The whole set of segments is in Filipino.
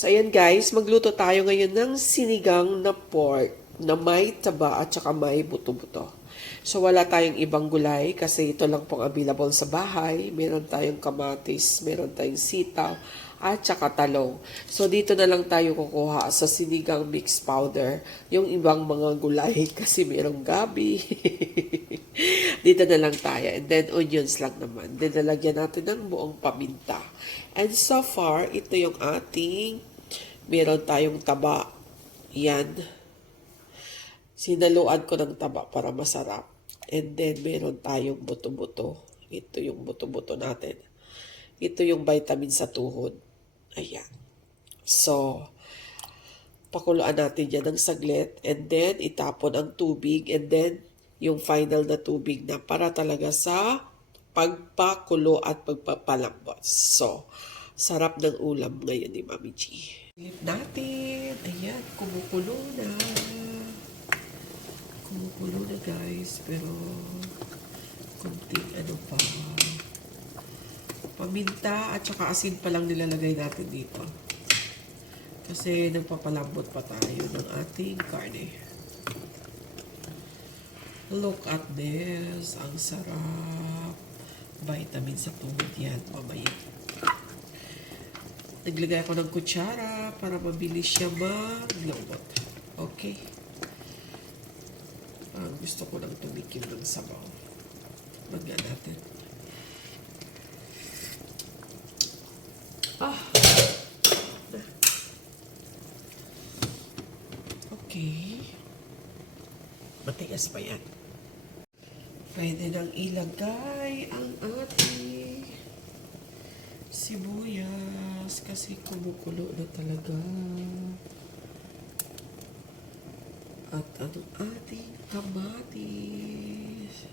So, ayan guys, magluto tayo ngayon ng sinigang na pork na may taba at saka may buto-buto. So, wala tayong ibang gulay kasi ito lang pong available sa bahay. Meron tayong kamatis, meron tayong sitaw, at saka talong. So, dito na lang tayo kukuha sa sinigang mix powder. Yung ibang mga gulay kasi merong gabi. Dito na lang tayo. And then, onions lang naman. Then, nalagyan natin ng buong paminta. And so far, ito yung ating meron tayong taba. Yan. Sinaluan ko ng taba para masarap. And then, meron tayong buto-buto. Ito yung buto-buto natin. Ito yung vitamin sa tuhod. Ayan. So, pakuluan natin yan ng saglit. And then, itapon ang tubig. And then, yung final na tubig na para talaga sa pagpakulo at pagpapalambot. So, sarap ng ulam ngayon ni Mami G. Silip natin. Ayan, kumukulo na. Kumukulo na guys. Pero, kunting ano pa. Paminta at saka asin pa lang nilalagay natin dito. Kasi nagpapalambot pa tayo ng ating karne. Look at this. Ang sarap. Vitamin sa tuhod yan. Mamaya. Naglagay ako ng kutsara para mabilis siya maglambot. Okay. Gusto ko lang tumikim ng sabaw. Lagyan natin. Okay. Matigas pa yan. Pwede nang ilagay ang ating sibuyas kasi kumukulo na talaga. At ang ating kamatis.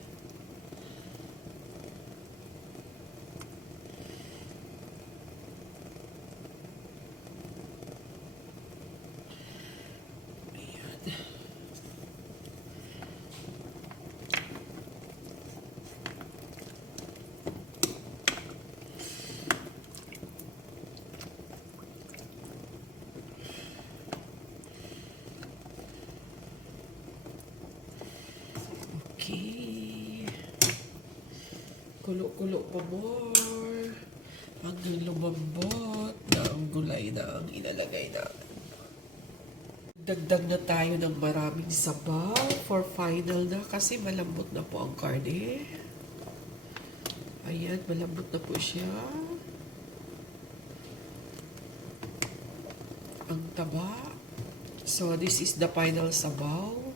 Okay. Kulo-kulo pa more. Hanggang lumambot na ang gulay na ang ilalagay natin. Dagdag na tayo ng maraming sabaw for final na kasi malambot na po ang karne. Ayan, malambot na po siya. Ang taba. So, this is the final sabaw.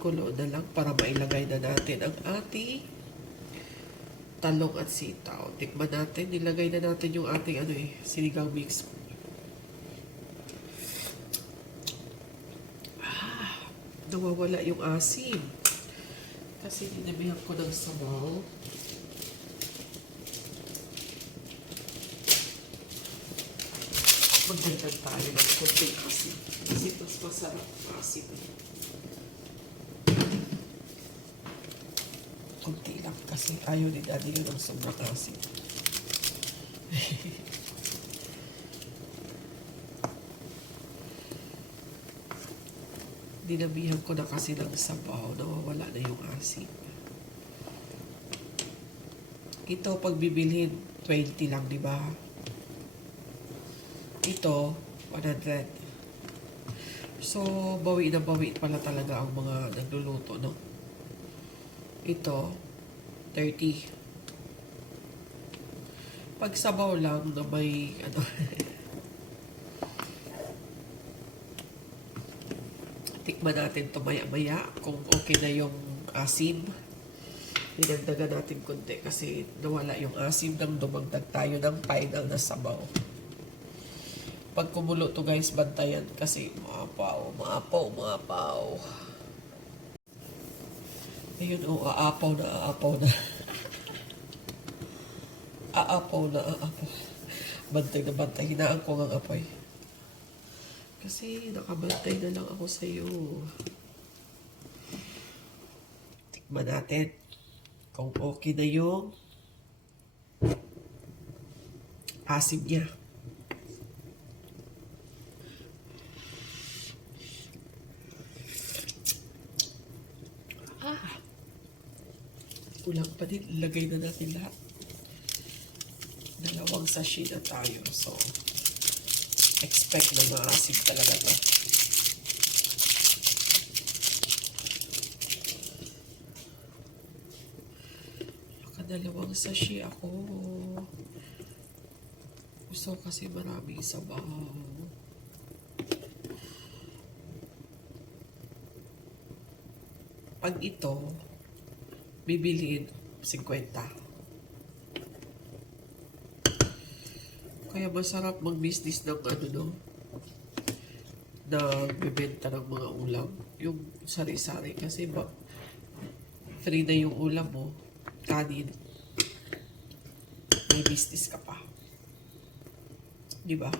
Kulo na lang para mailagay na natin ang ating talong at sitaw. Tikman natin. Nilagay na natin yung ating sinigang mix. Nawawala yung asim. Kasi dinamihan ko ng sabaw. Magdagdag tayo ng konting asim. Kasi mas masarap asim. Kunti lang kasi ayaw ni Daddy yun ng sobrang asin. Dinabihan ko na kasi ng sabaw, nawawala na yung asin. Ito, pag bibilhin, 20 lang, di ba? Ito, 100. So, bawi na bawi pala talaga ang mga nagluluto, no? Ito, 30. Pag sabaw lang na may tikman natin ito maya-maya kung okay na yung asim. Dinagdagan natin konti kasi nawala yung asim nang dumagdag tayo ng final na sabaw. Pag kumulo to guys, bantayan kasi maapaw. Ayun, aapaw na. Aapaw. Bantay na bantay. Hinaan ko ng apoy. Kasi nakabantay na lang ako sa'yo. Tikman natin kung okay na yung asim niya. Kulang pa din. Ilagay na natin lahat. 2 sachet na tayo. So, expect na maasim talaga to. Naka 2 sachet ako. Gusto kasi maraming sabaw. Pag ito, bibiliin 50. Kaya masarap mag-business ng nagbebenta ng mga ulam. Yung sari-sari kasi free na yung ulam mo, kanin. May business ka pa. Di ba?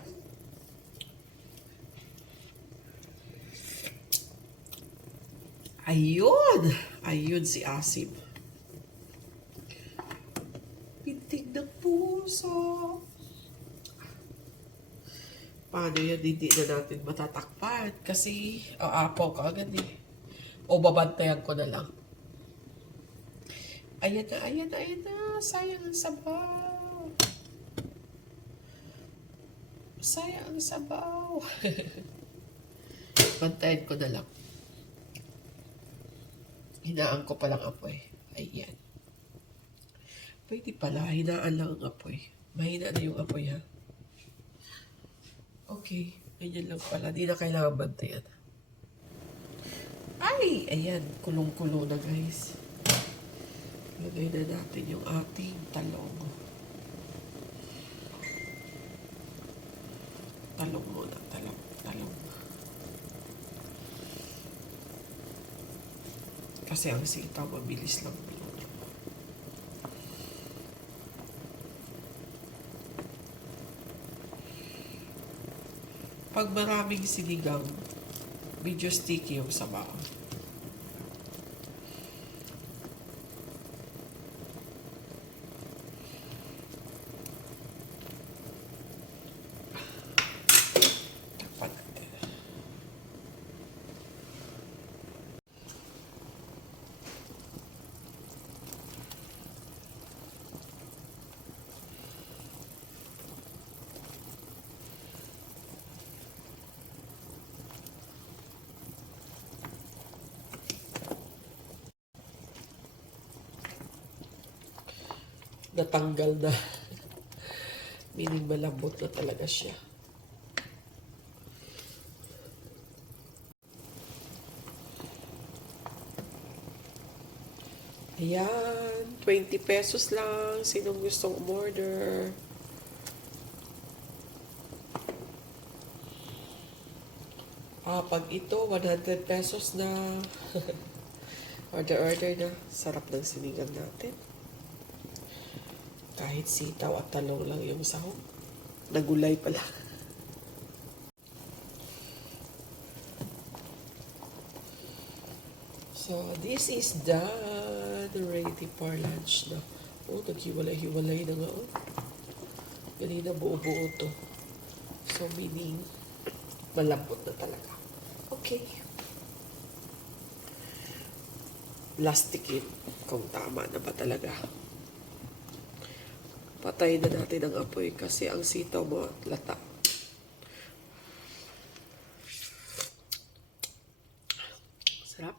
Ayun! Ayun si Asim. Pintig ng puso. Paano yan? Hindi na natin matatakpan. Kasi, aapaw ka agad eh. O babantayan ko na lang. Ayan na, ayan na, ayan na. Sayang ang sabaw. Sayang ang sabaw. Bantayan ko na lang. Hinaan ko palang apoy. Ayan. Pwede pala, hinaan lang ang apoy. Mahina na yung apoy ha. Okay, ganyan lang pala. Di na kailangan bantayan. Ay! Ayan, kulong-kulo na guys. Lagay na natin yung ating talong. Talong muna, talong. Kasi ang sitaw, mabilis lang luto. Pag maraming sinigang, medyo sticky yung sabaw. Takpan natin. Natanggal na. Meaning malambot na talaga siya. Ayan, 20 pesos lang. Sinong gustong umorder? Pag ito, 100 pesos na. Order na. Sarap ng sinigang natin. Kahit sitaw at talong lang yung sahog. Nagulay pala. So, this is done. Ready for lunch na. Oh, naghiwalay-hiwalay na nga. Oh. Ganina buo-buo to. So, meaning, malambot na talaga. Okay. Plastikin kung tama na ba talaga. Patayin na natin ang apoy kasi ang sitaw mo lata. Sarap.